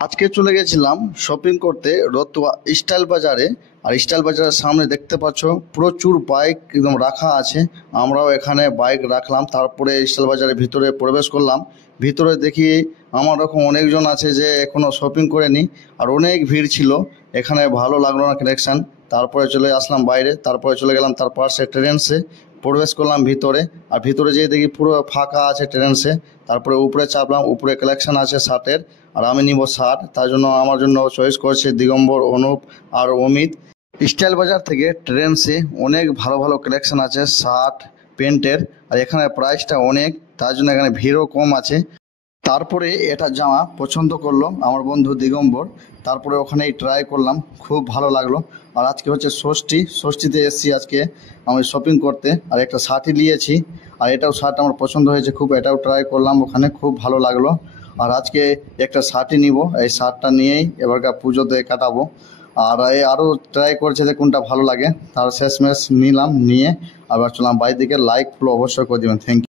আজকে চলে গেছিলাম শপিং করতে রতুয়া স্টাইল বাজারে। আর স্টাইল বাজারের সামনে দেখতে পাচ্ছ প্রচুর বাইক একদম রাখা আছে। আমরাও এখানে বাইক রাখলাম, তারপরে স্টাইল বাজারের ভিতরে প্রবেশ করলাম। ভিতরে দেখি আমার রকম অনেকজন আছে যে এখনো শপিং করেনি, আর অনেক ভিড় ছিল। এখানে ভালো লাগলো না কালেকশন, তারপরে চলে আসলাম বাইরে। তারপরে চলে গেলাম তার পাশে ট্রেন্ডসে, প্রবেশ করলাম ভিতরে। আর ভিতরে যেয়ে দেখি পুরো ফাঁকা আছে ট্রেন্ডসে। তারপরে উপরে চাপলাম, উপরে কালেকশন আছে শার্টের। আর আমি নিব শার্ট, তার জন্য আমার জন্য চয়েস করছে দিগম্বর, অনুপ আর অমিত। স্টাইল বাজার থেকে ট্রেন্ডসে অনেক ভালো ভালো কালেকশন আছে শার্ট প্যান্টের। আর এখানে প্রাইসটা অনেক, তার জন্য এখানে ভিড়ও কম আছে। তারপরে এটা জামা পছন্দ করলো আমার বন্ধু দিগম্বর, তারপরে ওখানেই ট্রাই করলাম, খুব ভালো লাগলো। আর আজকে হচ্ছে ষষ্ঠীতে এসেছি আজকে আমি শপিং করতে, আর একটা শার্টই নিয়েছি। আর এটাও শার্ট আমার পছন্দ হয়েছে খুব, এটাও ট্রাই করলাম ওখানে, খুব ভালো লাগলো। আর আজকে একটা শার্টই নিব, এই শার্টটা নিয়েই এবারকার পুজোতে কাটাবো। আর আরও ট্রাই করছে যে কোনটা ভালো লাগে, তার শেষমেশ নিলাম, নিয়ে আবার চললাম বাড়ির দিকে। লাইক ফলো অবশ্যই করে দেবেন, থ্যাংক ইউ।